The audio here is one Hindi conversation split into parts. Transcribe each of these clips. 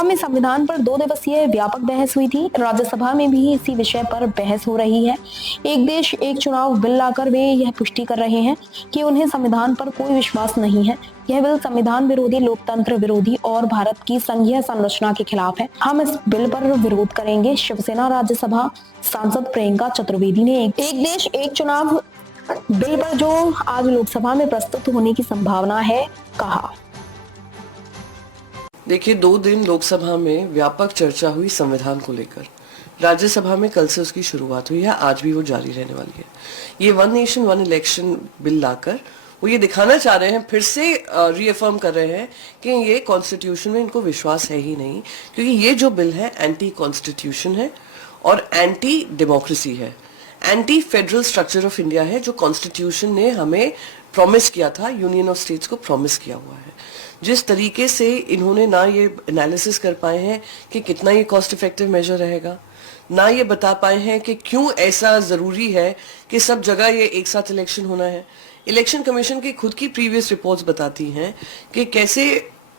लोकसभा में संविधान पर 2 दिवसीय व्यापक बहस हुई थी। राज्यसभा में भी इसी विषय पर बहस हो रही है। एक देश एक चुनाव बिल लाकर वे यह पुष्टि कर रहे हैं कि उन्हें संविधान पर कोई विश्वास नहीं है। यह बिल संविधान विरोधी, लोकतंत्र विरोधी और भारत की संघीय संरचना के खिलाफ है। हम इस बिल पर विरोध करेंगे। शिवसेना राज्यसभा सांसद प्रियंका चतुर्वेदी ने एक देश एक चुनाव बिल पर जो आज लोकसभा में प्रस्तुत होने की संभावना है, कहा। देखिए, 2 दिन लोकसभा में व्यापक चर्चा हुई संविधान को लेकर। राज्यसभा में कल से उसकी शुरुआत हुई है, आज भी वो जारी रहने वाली है। ये one nation one election bill लाकर वो ये दिखाना चाह रहे हैं, फिर से रीअफर्म कर रहे हैं कि ये कॉन्स्टिट्यूशन में इनको विश्वास है ही नहीं, क्योंकि ये जो बिल है एंटी कॉन्स्टिट्यूशन है और एंटी डेमोक्रेसी है, anti federal structure of India है, जो कॉन्स्टिट्यूशन ने हमें प्रॉमिस किया था, यूनियन ऑफ स्टेट्स को प्रॉमिस किया हुआ है। जिस तरीके से इन्होंने ना ये एनालिसिस कर पाए हैं कि कितना ये कॉस्ट इफेक्टिव मेजर रहेगा, ना ये बता पाए हैं कि क्यों ऐसा जरूरी है कि सब जगह ये एक साथ इलेक्शन होना है। इलेक्शन कमीशन की खुद की प्रीवियस रिपोर्ट्स बताती हैं कि कैसे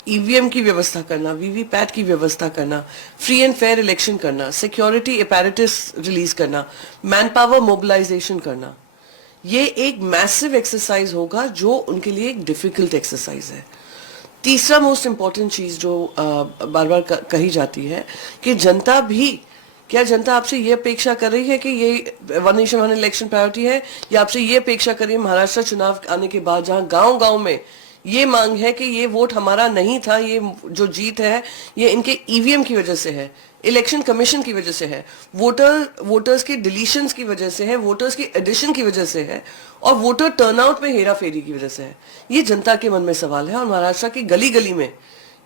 ईवीएम की व्यवस्था करना, वीवीपैट की व्यवस्था करना, फ्री एंड फेयर इलेक्शन करना, सिक्योरिटी अपैरेटस रिलीज करना, मैन पावर मोबिलाइजेशन करना, ये एक मैसिव एक्सरसाइज होगा जो उनके लिए एक डिफिकल्ट एक्सरसाइज है। तीसरा मोस्ट इंपॉर्टेंट चीज जो बार बार कही जाती है कि जनता भी, क्या जनता आपसे ये अपेक्षा कर रही है कि ये one nation one election priority है, या आपसे ये अपेक्षा कर रही है महाराष्ट्र चुनाव आने के बाद जहां गांव गांव में ये मांग है कि ये वोट हमारा नहीं था, ये जो जीत है ये इनके ईवीएम की वजह से है, इलेक्शन कमीशन की वजह से है, वोटर्स के डिलीशंस की वजह से है, वोटर्स की एडिशन की वजह से है, और वोटर टर्नआउट में हेरा फेरी की वजह से है। ये जनता के मन में सवाल है, और महाराष्ट्र की गली गली में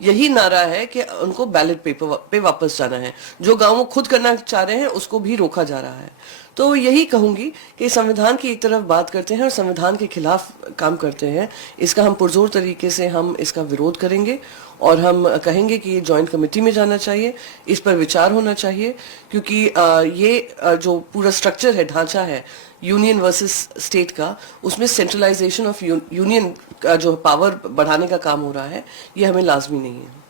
यही नारा है कि उनको बैलेट पेपर पे वापस जाना है। जो गांव वो खुद करना चाह रहे हैं उसको भी रोका जा रहा है। तो यही कहूंगी कि संविधान की एक तरफ बात करते हैं और संविधान के खिलाफ काम करते हैं, इसका हम पुरजोर तरीके से हम इसका विरोध करेंगे और हम कहेंगे कि ये जॉइंट कमेटी में जाना चाहिए, इस पर विचार होना चाहिए, क्योंकि ये जो पूरा स्ट्रक्चर है, ढांचा है यूनियन वर्सेस स्टेट का, उसमें सेंट्रलाइजेशन ऑफ यूनियन का जो पावर बढ़ाने का काम हो रहा है, ये हमें लाजमी नहीं है।